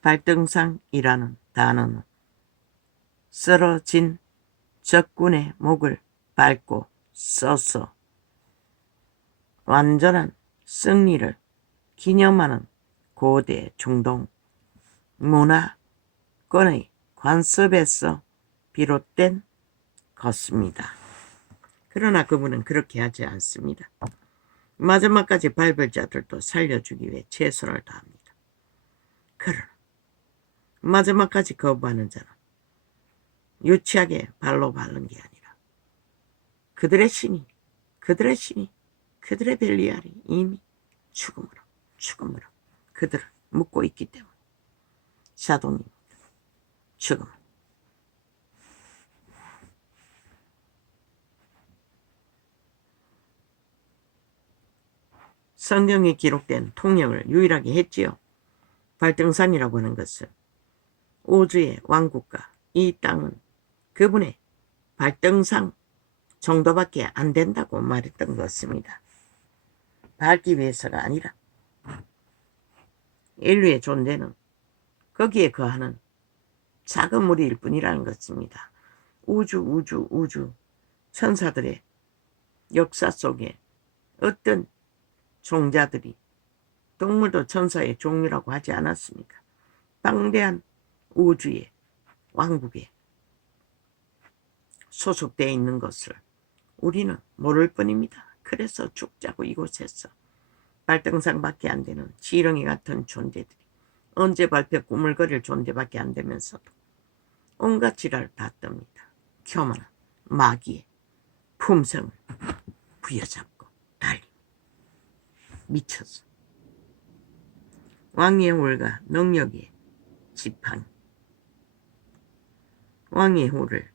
발등상이라는 단어는 쓰러진 적군의 목을 밟고 써서 완전한 승리를 기념하는 고대 중동 문화권의 관습에서 비롯된 것입니다. 그러나 그분은 그렇게 하지 않습니다. 마지막까지 밟을 자들도 살려주기 위해 최선을 다합니다. 그러나 마지막까지 거부하는 자는 유치하게 발로 밟는 게 아니라 그들의 신이, 그들의 벨리알이 이미 죽음으로 그들을 묶고 있기 때문에 자동입니다. 죽음. 성경에 기록된 통역을 유일하게 했지요. 발등상이라고 하는 것은 우주의 왕국과 이 땅은 그분의 발등상 정도밖에 안 된다고 말했던 것입니다. 밟기 위해서가 아니라 인류의 존재는 거기에 거하는 작은 무리일 뿐이라는 것입니다. 우주 천사들의 역사 속에 어떤 종자들이 동물도 천사의 종류라고 하지 않았습니까? 방대한 우주의 왕국에 소속되어 있는 것을 우리는 모를 뿐입니다. 그래서 죽자고 이곳에서 발등상밖에 안 되는 지렁이 같은 존재들이 언제 밟혀 꾸물거릴 존재밖에 안 되면서도 온갖 지랄을 다 뜹니다. 교만한 마귀의 품성을 부여잡고 달리 미쳐서 왕의 홀과 능력의 지팡이, 왕의 홀을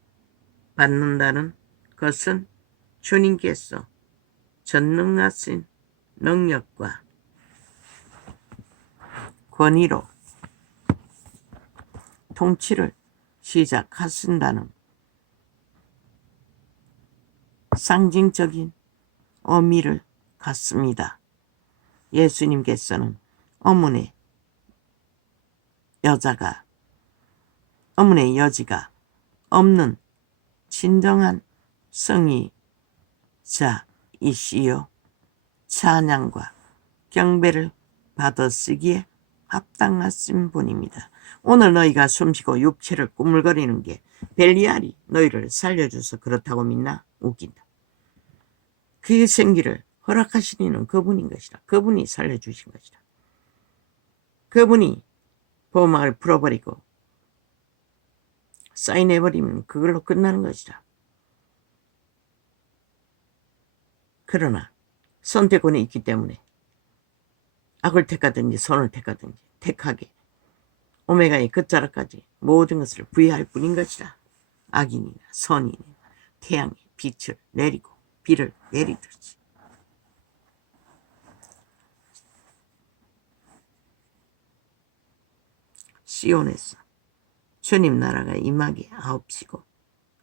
받는다는 것은 주님께서 전능하신 능력과 권위로 통치를 시작하신다는 상징적인 의미를 갖습니다. 예수님께서는 어머니의 여지가 없는 진정한 성의자이시요 찬양과 경배를 받으시기에 합당하신 분입니다. 오늘 너희가 숨쉬고 육체를 꾸물거리는 게 벨리알이 너희를 살려줘서 그렇다고 믿나? 웃긴다. 그 생기를 허락하신 이는 그분인 것이라. 그분이 살려주신 것이라. 그분이 보막을 풀어버리고 사인해버리면 그걸로 끝나는 것이라. 그러나 선택권이 있기 때문에 악을 택하든지 선을 택하든지 택하게 오메가의 끝자락까지 모든 것을 부여할 뿐인 것이라. 악인이나 선인이나 태양의 빛을 내리고 비를 내리듯이 시온에서 주님 나라가 임하게 하옵시고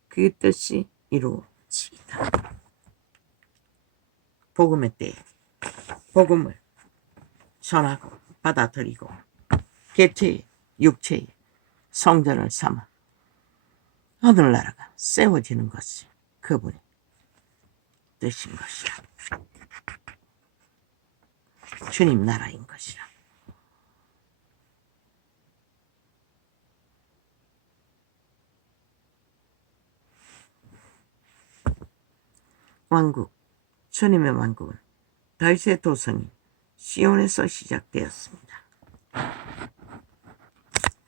그 뜻이 이루어지이다. 복음의 때에 복음을 전하고 받아들이고 개체의 육체의 성전을 삼아 하늘나라가 세워지는 것이 그분의 뜻인 것이라. 주님 나라인 것이라. 왕국, 주님의 왕국은 다윗의 도성인 시온에서 시작되었습니다.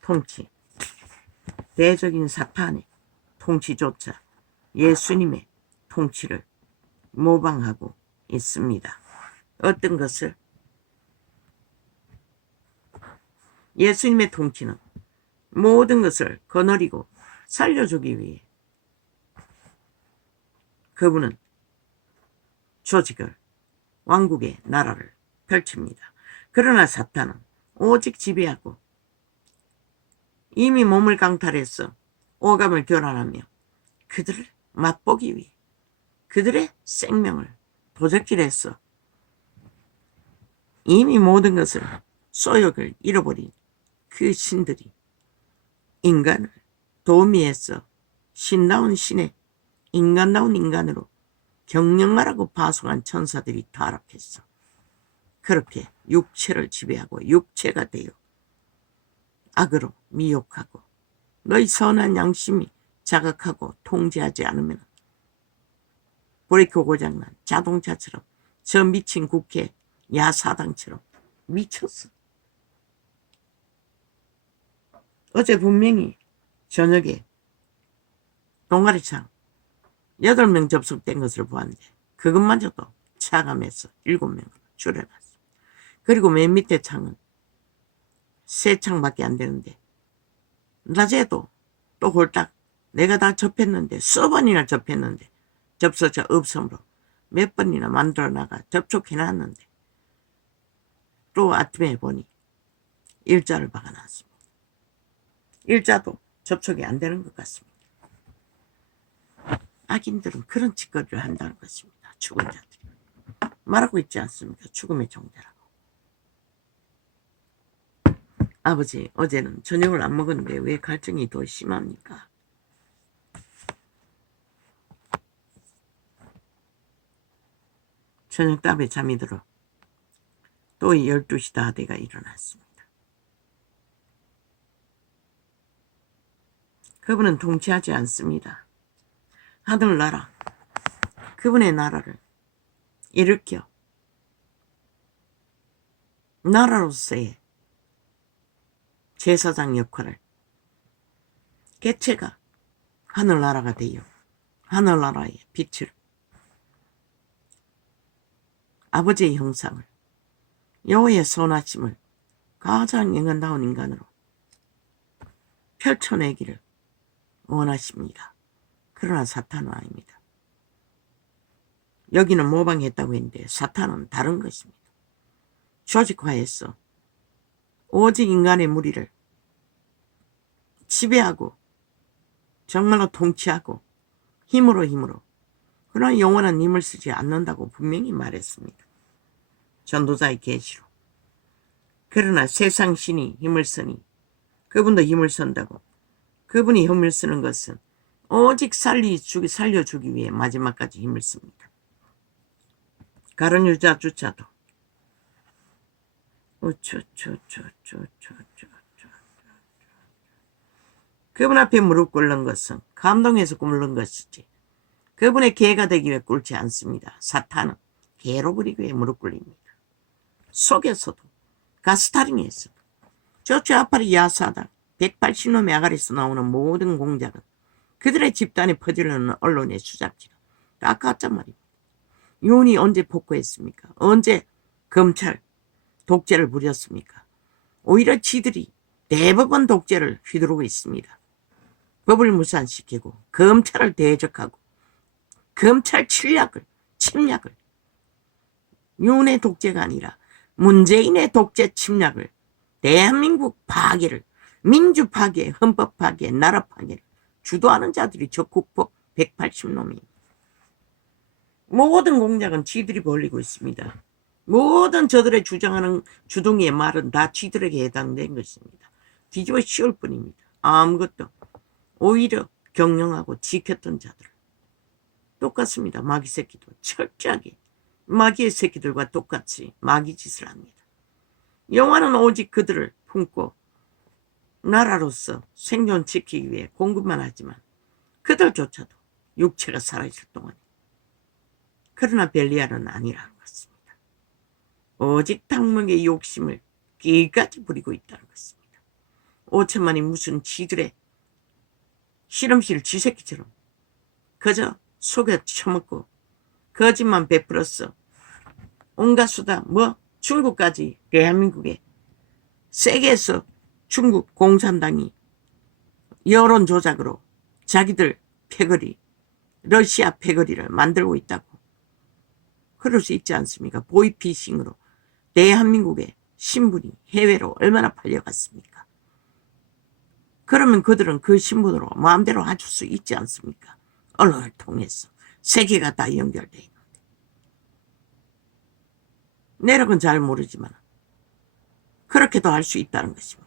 통치, 대적인 사탄의 통치조차 예수님의 통치를 모방하고 있습니다. 어떤 것을? 예수님의 통치는 모든 것을 거느리고 살려주기 위해 그분은 조직을, 왕국의 나라를 펼칩니다. 그러나 사탄은 오직 지배하고 이미 몸을 강탈해서 오감을 교란하며 그들을 맛보기 위해 그들의 생명을 그 신들이 인간을 도미에서 신다운 신에 인간다운 인간으로 경영하라고 파송한 천사들이 타락했어. 그렇게 육체를 지배하고 육체가 되어 악으로 미혹하고 너희 선한 양심이 자각하고 통제하지 않으면 브레이크 고장난 자동차처럼 저 미친 국회 야사당처럼 미쳤어. 어제 분명히 저녁에 동아리창 8명 접속된 것을 보았는데 그것마저도 차감해서 7명으로 줄여놨어. 그리고 맨 밑에 창은 3창밖에 안 되는데 낮에도 또 홀딱 내가 다 접했는데 수십 번이나 접했는데 접속자 없음으로 몇 번이나 만들어나가 접촉해놨는데 또 아침에 보니 일자를 박아놨습니다. 일자도 접촉이 안 되는 것 같습니다. 악인들은 그런 짓거리를 한다는 것입니다. 죽은 자들이. 말하고 있지 않습니까? 죽음의 종자라고. 아버지, 어제는 저녁을 안 먹었는데 왜 갈증이 더 심합니까? 저녁답에 잠이 들어 또 12시 다 돼가 일어났습니다. 그분은 통치하지 않습니다. 하늘나라, 그분의 나라를 일으켜 나라로서의 제사장 역할을 개체가 하늘나라가 되어 하늘나라의 빛을 아버지의 형상을 여호와의 선하심을 가장 영원다운 인간으로 펼쳐내기를 원하십니다. 그러나 사탄은 아닙니다. 여기는 모방했다고 했는데 사탄은 다른 것입니다. 조직화해서 오직 인간의 무리를 지배하고 정말로 통치하고 힘으로 그러나 영원한 힘을 쓰지 않는다고 분명히 말했습니다. 전도자의 계시로. 그러나 세상 신이 힘을 쓰니 그분도 힘을 쓴다고. 그분이 힘을 쓰는 것은 오직 살려주기 위해 마지막까지 힘을 씁니다. 가론 유다주자도 그분 앞에 무릎 꿇는 것은 감동해서 꿇는 것이지 그분의 개가 되기 위해 꿇지 않습니다. 사탄은 개로 부리기 위해 무릎 꿇립니다. 속에서도 가스타링에서도 저쪽 앞팔이 야사당 180놈의 아가리에서 나오는 모든 공작은 그들의 집단에 퍼지려는 언론의 수작지라 다 가짜 말입니다. 윤이 언제 폭거했습니까? 언제 검찰 독재를 부렸습니까? 오히려 지들이 대법원 독재를 휘두르고 있습니다. 법을 무산시키고 검찰을 대적하고 검찰 침략을 윤의 독재가 아니라 문재인의 독재 침략을 대한민국 파괴를 민주 파괴, 헌법 파괴, 나라 파괴를 주도하는 자들이 저 국폭 180놈입니다. 모든 공작은 지들이 벌리고 있습니다. 모든 저들의 주장하는 주둥이의 말은 다 지들에게 해당된 것입니다. 뒤집어 씌울 뿐입니다. 아무것도 오히려 경영하고 지켰던 자들 똑같습니다. 마귀 새끼도 철저하게 마귀의 새끼들과 똑같이 마귀 짓을 합니다. 영화는 오직 그들을 품고 나라로서 생존 지키기 위해 공급만 하지만 그들조차도 육체가 살아있을 동안 그러나 벨리알은 아니라는 것입니다. 오직 당명의 욕심을 끼까지 부리고 있다는 것입니다. 5천만이 무슨 지들의 실험실 쥐새끼처럼 그저 속여 처먹고 거짓만 베풀었어. 온갖 수다 중국까지 대한민국에 세계에서 중국 공산당이 여론 조작으로 자기들 패거리 러시아 패거리를 만들고 있다고. 그럴 수 있지 않습니까? 보이피싱으로 대한민국의 신분이 해외로 얼마나 팔려갔습니까? 그러면 그들은 그 신분으로 마음대로 해줄 수 있지 않습니까? 언론을 통해서 세계가 다 연결되어 있는데. 내력은 잘 모르지만 그렇게도 할 수 있다는 것입니다.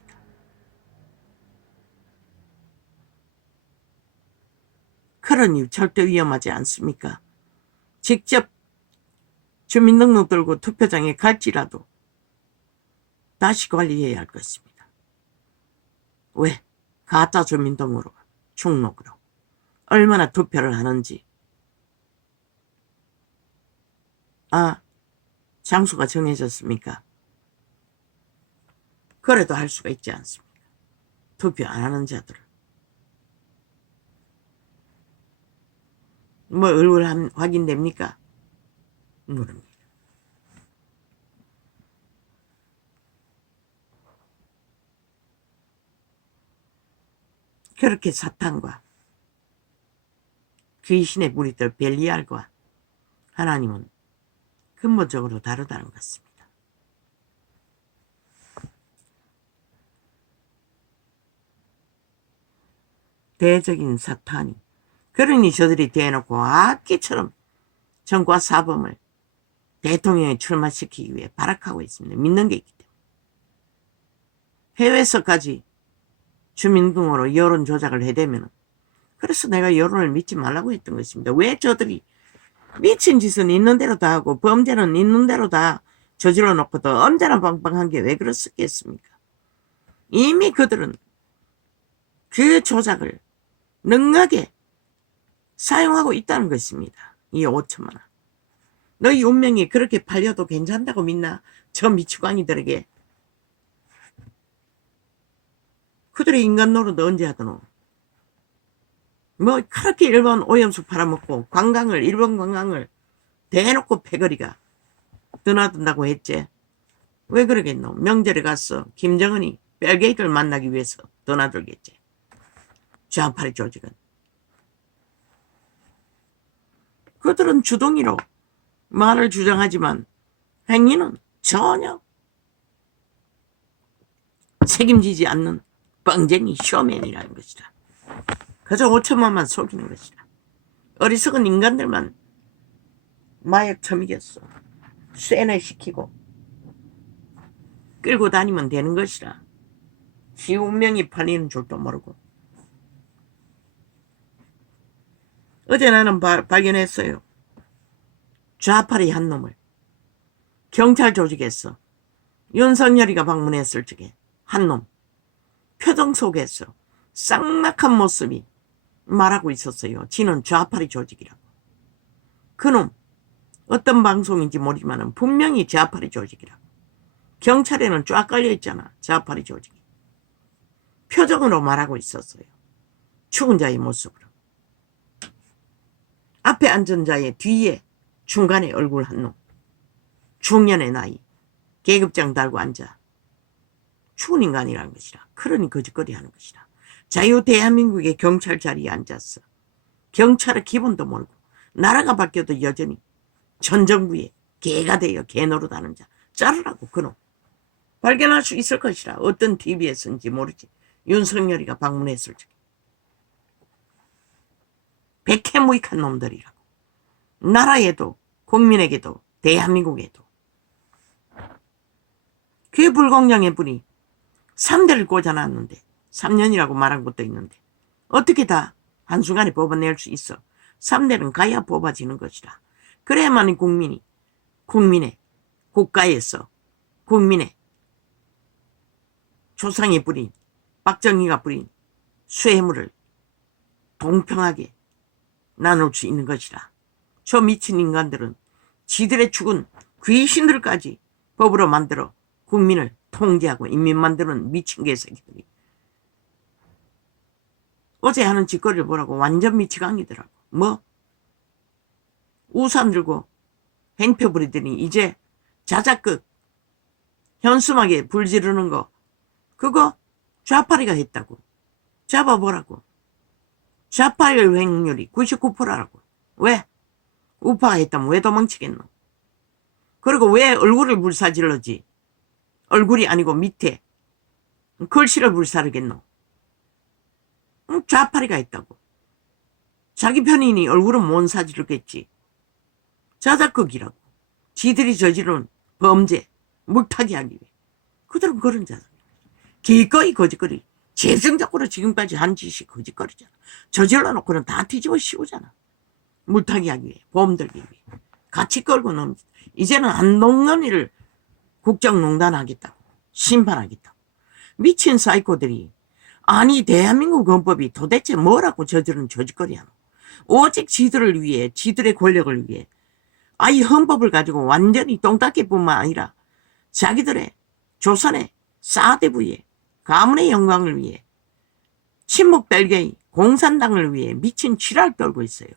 그러니 절대 위험하지 않습니까? 직접 주민등록 들고 투표장에 갈지라도 다시 관리해야 할 것입니다. 왜? 가짜 주민등록으로, 중록으로 얼마나 투표를 하는지. 장소가 정해졌습니까? 그래도 할 수가 있지 않습니까? 투표 안 하는 자들을. 뭐 얼굴 확인됩니까? 모릅니다. 그렇게 사탄과 귀신의 무리들 벨리알과 하나님은 근본적으로 다르다는 것입니다. 대적인 사탄이, 그러니 저들이 대놓고 악기처럼 정과 사범을 대통령에 출마시키기 위해 발악하고 있습니다. 믿는 게 있기 때문에. 해외에서까지 주민등록으로 여론 조작을 해대면, 그래서 내가 여론을 믿지 말라고 했던 것입니다. 왜 저들이 미친 짓은 있는 대로 다 하고 범죄는 있는 대로 다 저질러 놓고도 언제나 빵빵한 게 왜 그렇겠습니까? 이미 그들은 그 조작을 능하게 사용하고 있다는 것입니다. 이 5천만 원. 너희 운명이 그렇게 팔려도 괜찮다고 믿나? 저 미치광이들에게. 그들의 인간 노릇 언제 하더노? 뭐 그렇게 일본 오염수 팔아먹고 관광을, 일본 관광을 대놓고 패거리가 드나든다고 했지. 왜 그러겠노? 명절에 가서 김정은이 벨게이트를 만나기 위해서 드나들겠지. 좌파리 조직은. 그들은 주둥이로 말을 주장하지만 행위는 전혀 책임지지 않는 뻥쟁이 쇼맨이라는 것이다. 그저 5천만만 속이는 것이다. 어리석은 인간들만 마약 처미겠어. 쇠뇌시키고 끌고 다니면 되는 것이라. 지 운명이 팔리는 줄도 모르고. 어제 나는 발견했어요. 좌파리 한 놈을 경찰 조직에서 윤석열이가 방문했을 적에 한 놈 표정 속에서 쌍낙한 모습이 말하고 있었어요. 지는 좌파리 조직이라고. 그놈 어떤 방송인지 모르지만 분명히 좌파리 조직이라고. 경찰에는 쫙 깔려있잖아. 좌파리 조직이. 표정으로 말하고 있었어요. 죽은 자의 모습으로. 앞에 앉은 자의 뒤에 중간에 얼굴 한 놈. 중년의 나이. 계급장 달고 앉아. 죽은 인간이라는 것이라. 그러니 거짓거리 하는 것이라. 자유 대한민국의 경찰 자리에 앉았어. 경찰의 기본도 모르고 나라가 바뀌어도 여전히 전 정부의 개가 되어 개노릇하는 자. 자르라고 그놈. 발견할 수 있을 것이라. 어떤 TV에서인지 모르지. 윤석열이가 방문했을 적에. 백해무익한 놈들이라고. 나라에도 국민에게도 대한민국에도. 그 불공정의 분이 3대를 꽂아놨는데 3년이라고 말한 것도 있는데 어떻게 다 한순간에 뽑아낼 수 있어. 3대는 가야 뽑아지는 것이라. 그래야만 국민이 국민의 국가에서 국민의 조상이 부린 박정희가 부린 쇠물을 공평하게 나눌 수 있는 것이라. 저 미친 인간들은 지들의 죽은 귀신들까지 법으로 만들어 국민을 통제하고 인민 만드는 미친 개새끼들이. 어제 하는 짓거리를 보라고. 완전 미치광이더라고. 뭐 우산 들고 행표 부리더니 이제 자작극 현수막에 불 지르는 거 그거 좌파리가 했다고. 잡아보라고. 좌파리 횡률이 99%라고. 왜? 우파가 했다면 왜 도망치겠노? 그리고 왜 얼굴을 불사질러지? 얼굴이 아니고 밑에 글씨를 불사르겠노? 좌파리가 했다고. 자기 편이니 얼굴은 못 사지르겠지. 자작극이라고. 지들이 저지른 범죄 물타기 하기 위해. 그들은 그런 자들. 기꺼이 거짓거리 재정적으로 지금까지 한 짓이 거짓거리잖아. 저질러 놓고는 다 뒤집어 씌우잖아. 물타기 하기 위해, 보험 들기 위해. 같이 끌고 넘 이제는 한동훈이를 국정농단 하겠다고, 심판하겠다고. 미친 사이코들이, 아니 대한민국 헌법이 도대체 뭐라고 저지른 저짓거리야. 오직 지들을 위해, 지들의 권력을 위해, 이 헌법을 가지고 완전히 똥닦기뿐만 아니라 자기들의 조선의 사대부의 가문의 영광을 위해, 친목 별개의 공산당을 위해 미친 쥐랄 떨고 있어요.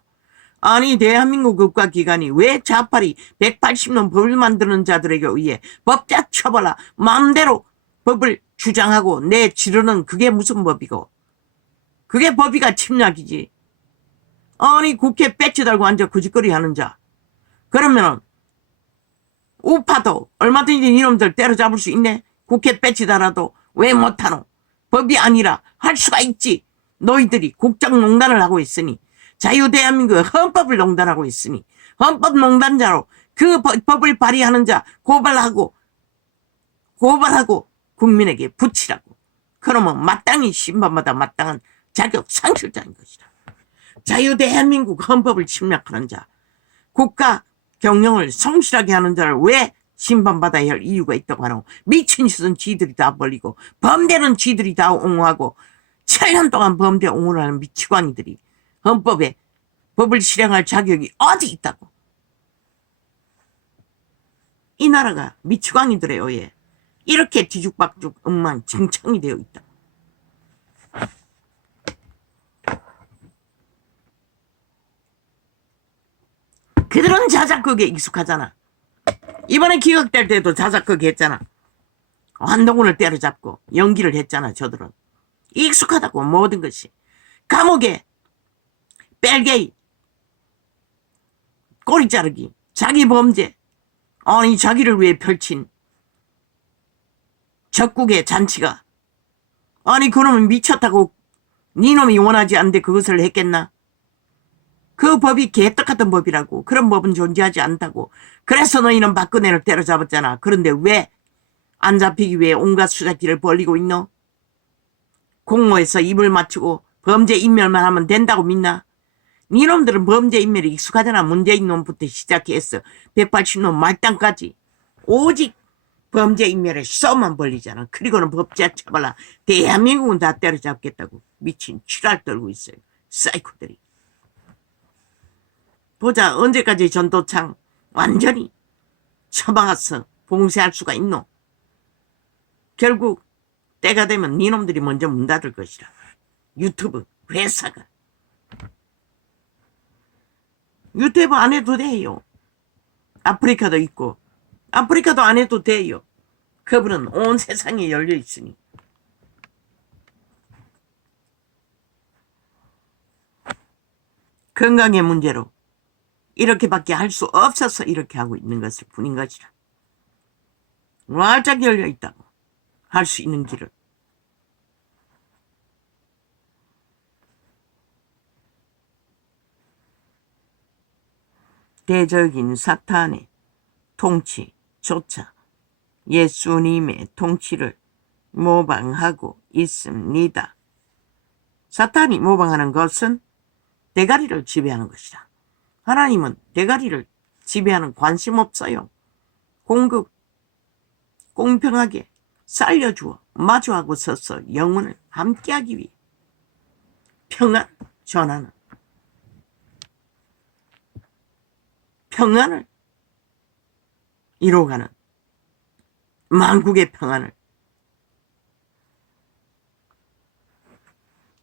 아니 대한민국 국가기관이 왜 좌파리 180년 법을 만드는 자들에게 의해 법자 처벌하 마음대로 법을 주장하고 내지르는 그게 무슨 법이고, 그게 법이가 침략이지. 아니 국회 배치 달고 앉아 구짓거리 하는 자, 그러면은 우파도 얼마든지 이놈들 때려잡을 수 있네. 국회 배치 달아도 왜 못하노? 법이 아니라 할 수가 있지. 너희들이 국정농단을 하고 있으니, 자유대한민국의 헌법을 농단하고 있으니 헌법농단자로 그 법을 발의하는 자 고발하고 국민에게 붙이라고. 그러면 마땅히 심판받아 마땅한 자격 상실자인 것이다. 자유대한민국 헌법을 침략하는 자, 국가 경영을 성실하게 하는 자를 왜 심판받아야 할 이유가 있다고 하노? 미친 짓은 지들이 다 벌리고 범죄는 지들이 다 옹호하고 7년 동안 범죄 옹호를 하는 미치광이들이 헌법에 법을 실행할 자격이 어디 있다고. 이 나라가 미치광이들에 의해 이렇게 뒤죽박죽 엉망진창이 되어 있다. 그들은 자작극에 익숙하잖아. 이번에 기각될 때도 자작극 했잖아. 한동훈을 때려잡고 연기를 했잖아. 저들은 익숙하다고. 모든 것이 감옥에 뺄게이, 꼬리 자르기, 자기 범죄, 아니 자기를 위해 펼친 적국의 잔치가, 아니 그놈은 미쳤다고 니놈이 원하지 않는데 그것을 했겠나? 그 법이 개떡같은 법이라고. 그런 법은 존재하지 않다고. 그래서 너희는 박근혜를 때려잡았잖아. 그런데 왜 안 잡히기 위해 온갖 수작기를 벌리고 있노? 공모해서 입을 맞추고 범죄 인멸만 하면 된다고 믿나? 니놈들은 범죄 인멸이 익숙하잖아. 문재인 놈부터 시작해서 180놈 말단까지 오직 범죄 인멸에 쏘만 벌리잖아. 그리고는 법자 처벌라 대한민국은 다 때려잡겠다고 미친 쥐랄 떨고 있어요. 사이코들이. 보자, 언제까지 전도창 완전히 처박아서 봉쇄할 수가 있노? 결국 때가 되면 니놈들이 먼저 문 닫을 것이라. 유튜브 회사가. 유튜브 안 해도 돼요. 아프리카도 있고 아프리카도 안 해도 돼요. 그분은 온 세상에 열려 있으니. 건강의 문제로 이렇게밖에 할 수 없어서 이렇게 하고 있는 것일 뿐인 것이라. 활짝 열려 있다고. 할 수 있는 길을. 대적인 사탄의 통치조차 예수님의 통치를 모방하고 있습니다. 사탄이 모방하는 것은 대가리를 지배하는 것이다. 하나님은 대가리를 지배하는 관심 없어요. 공급, 공평하게 살려주어 마주하고 서서 영혼을 함께하기 위해 평안 전하는, 평안을 이루어가는, 만국의 평안을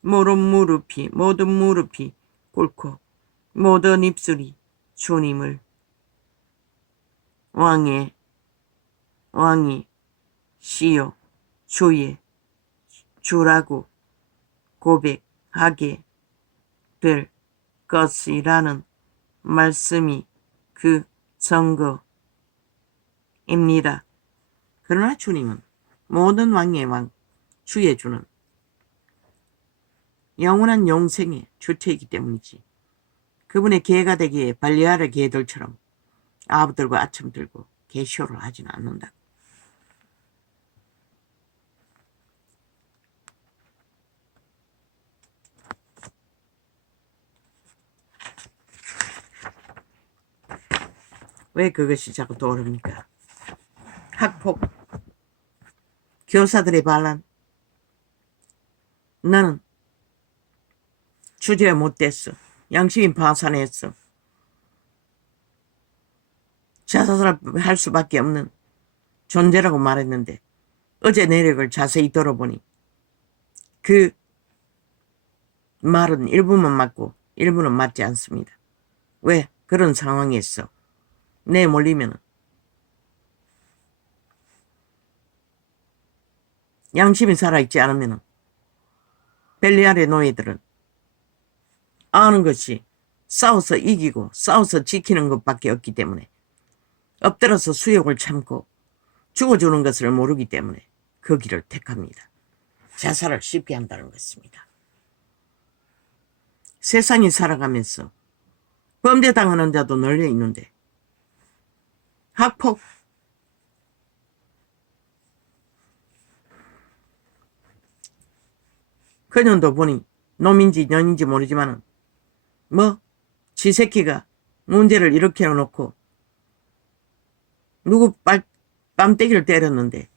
모든 무릎이 꿇고 모든 입술이 주님을 왕이 시요 주의 주라고 고백하게 될 것이라는 말씀이 그 증거입니다. 그러나 주님은 모든 왕의 왕, 주의 주는 영원한 영생의 주체이기 때문이지. 그분의 개가 되기에 발리하르 개들처럼 아부들과 아첨 들고 개쇼를 하지는 않는다. 왜 그것이 자꾸 떠오릅니까? 학폭, 교사들의 반란. 나는 주제가 못됐어. 양심이 파산했어. 자살을 할 수밖에 없는 존재라고 말했는데 어제 내력을 자세히 들어보니 그 말은 일부만 맞고 일부는 맞지 않습니다. 왜? 그런 상황에서 내몰리면 양심이 살아있지 않으면 벨리알의 노예들은 아는 것이 싸워서 이기고 싸워서 지키는 것밖에 없기 때문에 엎드려서 수욕을 참고 죽어주는 것을 모르기 때문에 그 길을 택합니다. 자살을 쉽게 한다는 것입니다. 세상이 살아가면서 범죄당하는 자도 널려 있는데 학폭, 그년도 보니 놈인지 년인지 모르지만 지 새끼가 문제를 일으켜 놓고 누구 뺨때기를 때렸는데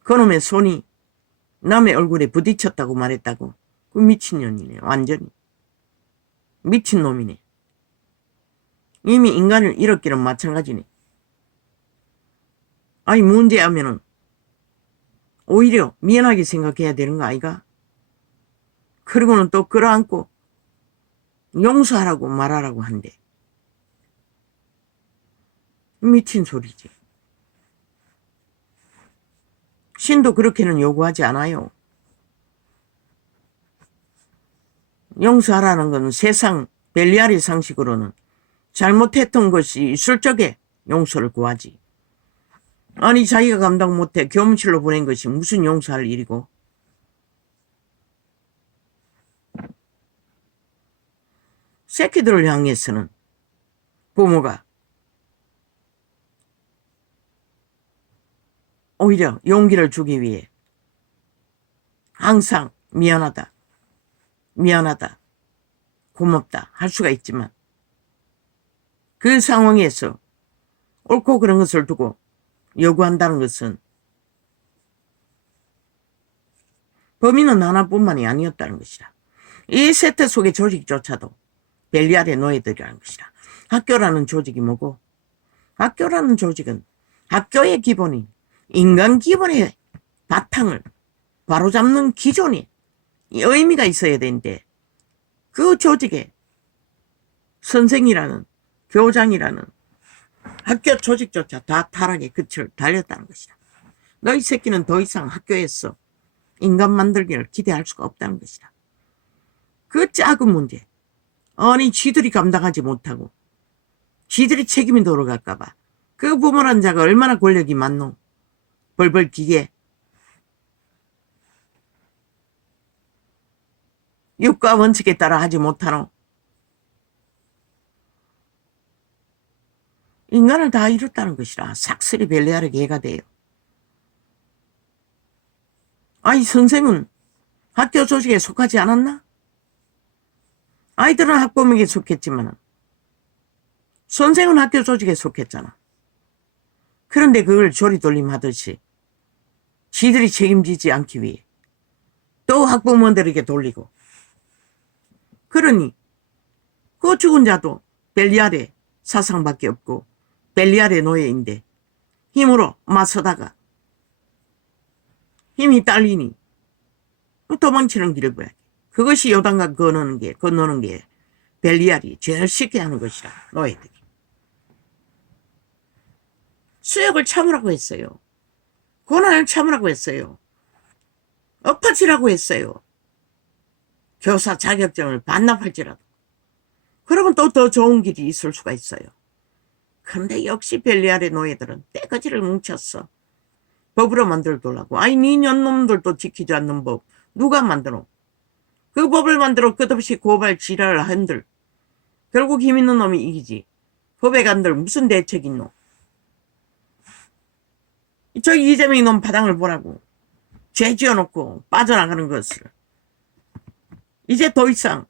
그놈의 손이 남의 얼굴에 부딪혔다고 말했다고. 그 미친년이네. 완전히 미친놈이네. 이미 인간을 잃었기는 마찬가지네. 아니 문제하면은 오히려 미안하게 생각해야 되는 거 아이가? 그리고는 또 끌어안고 용서하라고 말하라고 한대. 미친 소리지. 신도 그렇게는 요구하지 않아요. 용서하라는 건 세상 벨리알의 상식으로는 잘못했던 것이 있을 적에 용서를 구하지. 아니 자기가 감당 못해 교무실로 보낸 것이 무슨 용서할 일이고. 새끼들을 향해서는 부모가 오히려 용기를 주기 위해 항상 미안하다, 고맙다 할 수가 있지만 그 상황에서 옳고 그런 것을 두고 요구한다는 것은 범인은 하나뿐만이 아니었다는 것이라. 이 세태 속의 조직조차도 벨리알의 노예들이라는 것이라. 학교라는 조직이 뭐고? 학교라는 조직은 학교의 기본인 인간 기본의 바탕을 바로잡는 기존이 의미가 있어야 되는데 그 조직에 선생이라는 교장이라는 학교 조직조차 다 타락의 끝을 달렸다는 것이다. 너희 새끼는 더 이상 학교에서 인간 만들기를 기대할 수가 없다는 것이다. 그 작은 문제, 아니 쥐들이 감당하지 못하고 쥐들이 책임이 돌아갈까 봐 그 부모란 자가 얼마나 권력이 많노. 벌벌 기계. 육과 원칙에 따라 하지 못하노. 인간을 다 잃었다는 것이라. 삭슬이 벨리알의 개가 돼요. 아니 선생은 학교 조직에 속하지 않았나? 아이들은 학부모에게 속했지만 선생은 학교 조직에 속했잖아. 그런데 그걸 조리돌림하듯이 지들이 책임지지 않기 위해 또 학부모들에게 돌리고. 그러니 그 죽은 자도 벨리알의 사상밖에 없고 벨리알의 노예인데 힘으로 맞서다가 힘이 딸리니 도망치는 길을 봐야 돼. 그것이 요단강 건너는 게 벨리알이 제일 쉽게 하는 것이라. 노예들이 수욕을 참으라고 했어요. 고난을 참으라고 했어요. 엎어지라고 했어요. 교사 자격증을 반납할지라도. 그러면 또 더 좋은 길이 있을 수가 있어요. 그런데 역시 벨리알의 노예들은 떼거지를 뭉쳤어. 법으로 만들더라고. 아니 니 년놈들도 지키지 않는 법 누가 만들어? 그 법을 만들어 끝없이 고발 지랄을 한들 결국 힘 있는 놈이 이기지. 법에 간들 무슨 대책이 있노? 저 이재명이 놈 바닥을 보라고. 죄 지어놓고 빠져나가는 것을. 이제 더 이상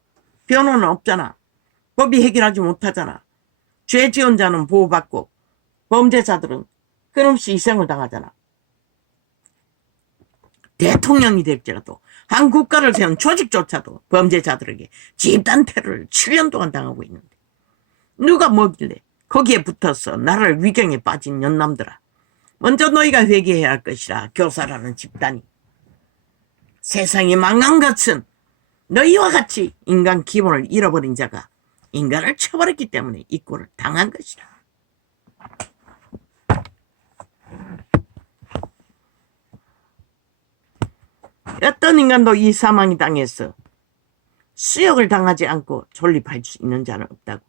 변호는 없잖아. 법이 해결하지 못하잖아. 죄 지은 자는 보호받고 범죄자들은 끊임없이 희생을 당하잖아. 대통령이 될지라도 한 국가를 세운 조직조차도 범죄자들에게 집단 테러를 7년 동안 당하고 있는데 누가 뭐길래 거기에 붙어서 나라를 위경에 빠진 연남들아. 먼저 너희가 회개해야 할 것이라. 교사라는 집단이. 세상이 망한 것은 너희와 같이 인간 기본을 잃어버린 자가 인간을 쳐버렸기 때문에 이 꼴을 당한 것이라. 어떤 인간도 이 사망이 당해서 수욕을 당하지 않고 존립할 수 있는 자는 없다고.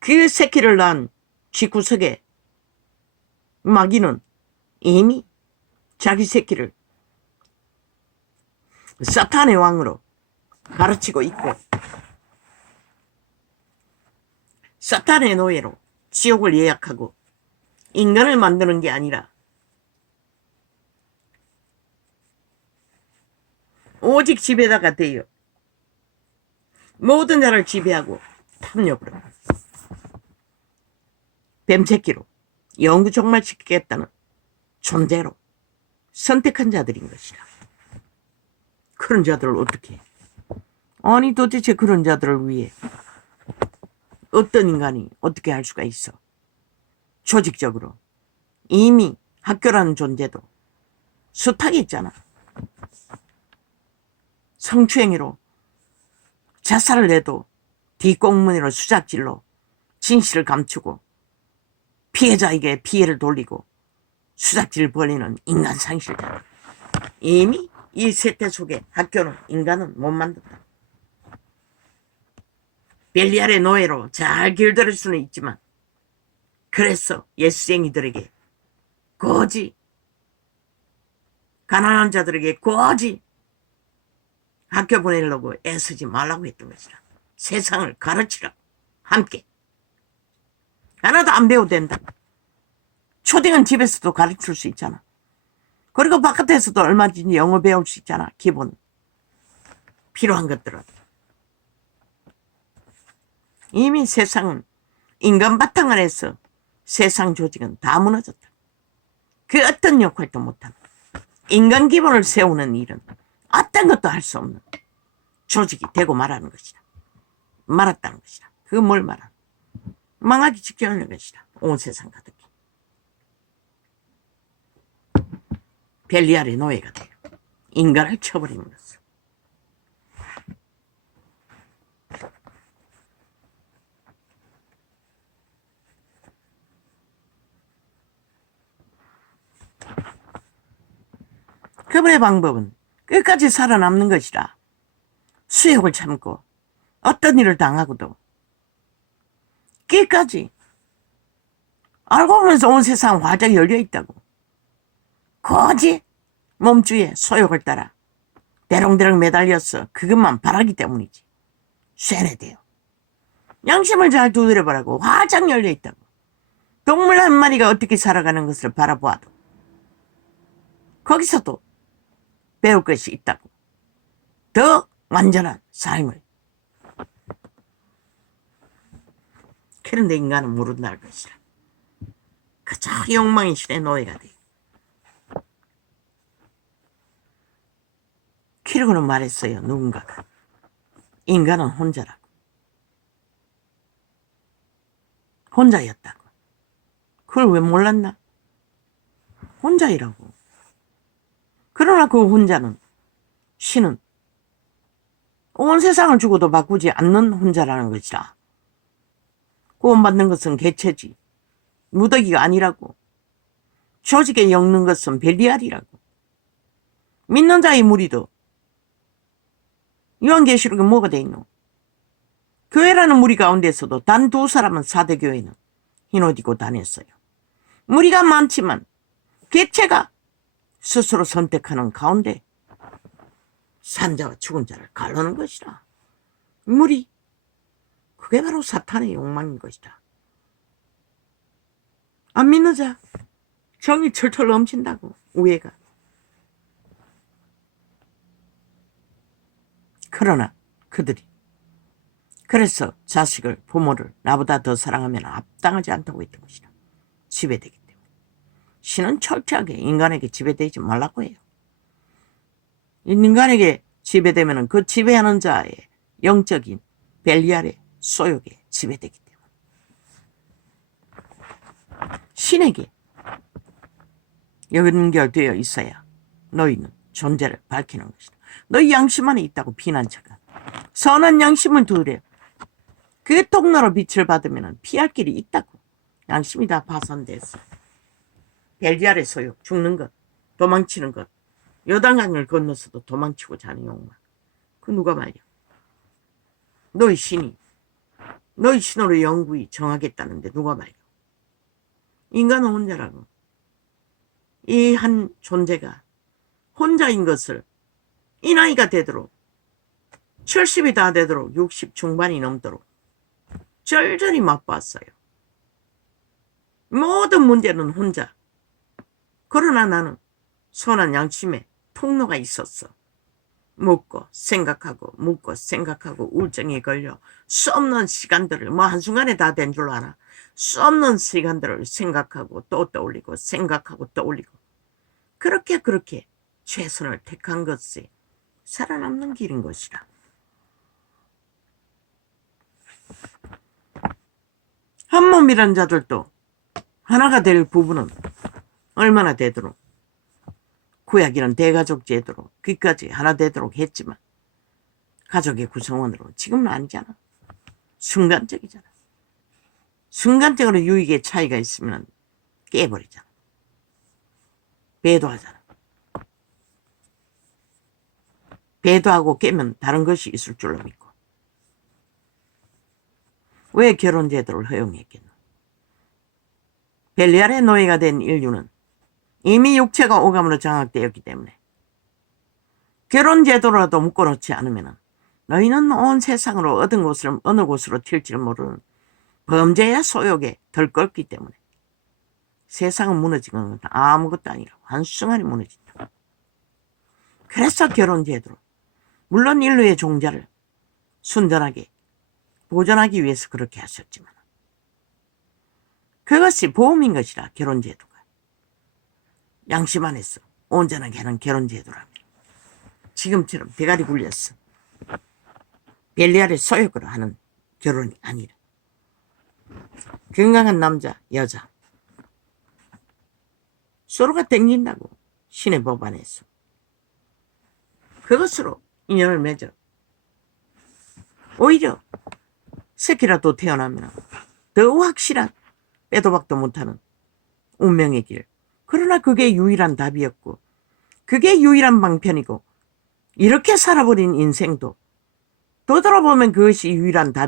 그 새끼를 낳은 쥐구석의 마귀는 이미 자기 새끼를 사탄의 왕으로 가르치고 있고 사탄의 노예로 지옥을 예약하고 인간을 만드는 게 아니라 오직 지배자가 되어 모든 자를 지배하고 탐욕으로 뱀새끼로 영구 종말시키겠다는 존재로 선택한 자들인 것이라. 그런 자들을 어떻게 해? 아니 도대체 그런 자들을 위해 어떤 인간이 어떻게 할 수가 있어? 조직적으로 이미 학교라는 존재도 숱하게 있잖아. 성추행위로 자살을 해도 뒷공문으로 수작질로 진실을 감추고 피해자에게 피해를 돌리고 수작질을 벌이는 인간 상실자. 이미 이 세태 속에 학교는 인간은 못 만든다. 벨리알의 노예로 잘 길들일 수는 있지만 그래서 예수쟁이들에게 고지 가난한 자들에게 고지 학교 보내려고 애쓰지 말라고 했던 것이라. 세상을 가르치라. 함께. 하나도 안 배워도 된다. 초딩은 집에서도 가르칠 수 있잖아. 그리고 바깥에서도 얼마든지 영어 배울 수 있잖아. 기본. 필요한 것들은. 이미 세상은 인간 바탕 아래서 세상 조직은 다 무너졌다. 그 어떤 역할도 못한다. 인간 기본을 세우는 일은 어떤 것도 할 수 없는 조직이 되고 말하는 것이다. 말았다는 것이다. 그거 뭘 말하는? 망하기 직전인 것이다. 온 세상 가득히. 벨리알의 노예가 되어 인간을 쳐버리는 것을. 그분의 방법은 끝까지 살아남는 것이라. 수욕을 참고 어떤 일을 당하고도 끝까지 알고 보면서 온 세상 화장이 열려있다고. 거지 몸주에 소욕을 따라 대롱대롱 매달려서 그것만 바라기 때문이지. 쇠뇌돼요. 양심을 잘 두드려보라고. 화장 열려있다고. 동물 한 마리가 어떻게 살아가는 것을 바라보아도 거기서도 배울 것이 있다고. 더 완전한 삶을. 그런데 인간은 모른다는 것이라. 그저 욕망의 신의 노예가 돼. 키르고는 말했어요. 누군가가. 인간은 혼자라고. 혼자였다고. 그걸 왜 몰랐나? 혼자이라고. 그러나 그 혼자는, 신은 온 세상을 주고도 바꾸지 않는 혼자라는 것이라. 구원받는 것은 개체지. 무더기가 아니라고. 조직에 엮는 것은 벨리알이라고. 믿는 자의 무리도 요한계시록에 뭐가 돼 있노? 교회라는 무리 가운데서도 단 2사람은 사대교회는 흰옷 입고 다녔어요. 무리가 많지만 개체가 스스로 선택하는 가운데 산자와 죽은 자를 가르는 것이라. 무리, 그게 바로 사탄의 욕망인 것이다. 안 믿는 자 정이 철철 넘친다고. 우애가. 그러나 그들이 그래서 자식을, 부모를 나보다 더 사랑하면 합당하지 않다고 했던 것이다. 지배되기 때문에. 신은 철저하게 인간에게 지배되지 말라고 해요. 인간에게 지배되면 그 지배하는 자의 영적인 벨리알의 소욕에 지배되기 때문에. 신에게 연결되어 있어야 너희는 존재를 밝히는 것이다. 너희 양심 안에 있다고 비난자가 선한 양심을 두으려 그 통로로 빛을 받으면 피할 길이 있다고. 양심이 다 파손됐어. 벨리알의 소욕, 죽는 것, 도망치는 것, 요단강을 건너서도 도망치고자 하는 욕망. 그 누가 말이야. 너희 신이 너희 신으로 영구히 정하겠다는데 누가 말이야. 인간은 혼자라고. 이 한 존재가 혼자인 것을 이 나이가 되도록 70이 다 되도록 60 중반이 넘도록 절절히 맛봤어요. 모든 문제는 혼자. 그러나 나는 선한 양심에 통로가 있었어. 묻고 생각하고 묻고 생각하고 우울증에 걸려 수 없는 시간들을 한순간에 다 된 줄 알아. 수 없는 시간들을 생각하고 또 떠올리고 생각하고 떠올리고 그렇게 최선을 택한 것이 살아남는 길인 것이라. 한 몸이란 자들도 하나가 될 부분은 얼마나 되도록 구약이란 대가족 제도로 그까지 하나 되도록 했지만 가족의 구성원으로 지금은 아니잖아. 순간적이잖아. 순간적으로 유익의 차이가 있으면 깨버리잖아. 배도하잖아. 배도하고 깨면 다른 것이 있을 줄로 믿고. 왜 결혼 제도를 허용했겠노? 벨리알의 노예가 된 인류는 이미 육체가 오감으로 장악되었기 때문에 결혼 제도라도 묶어놓지 않으면 너희는 온 세상으로 얻은 곳을 어느 곳으로 튈지를 모르는 범죄의 소욕에 덜끓기 때문에 세상은 무너지는 건 아무것도 아니라고. 한순간에 무너진다. 그래서 결혼 제도로 물론 인류의 종자를 순전하게 보존하기 위해서 그렇게 하셨지만 그것이 보험인 것이라. 결혼 제도가 양심 안에서 온전하게 하는 결혼 제도라면 지금처럼 대가리 굴렸어. 벨리알의 소욕으로 하는 결혼이 아니라 건강한 남자, 여자 서로가 땡긴다고 신의 법 안에서 그것으로 인연을 맺어. 오히려 새끼라도 태어나면 더 확실한 빼도 박도 못하는 운명의 길. 그러나 그게 유일한 답이었고 그게 유일한 방편이고 이렇게 살아버린 인생도 되돌아보면 그것이 유일한 답이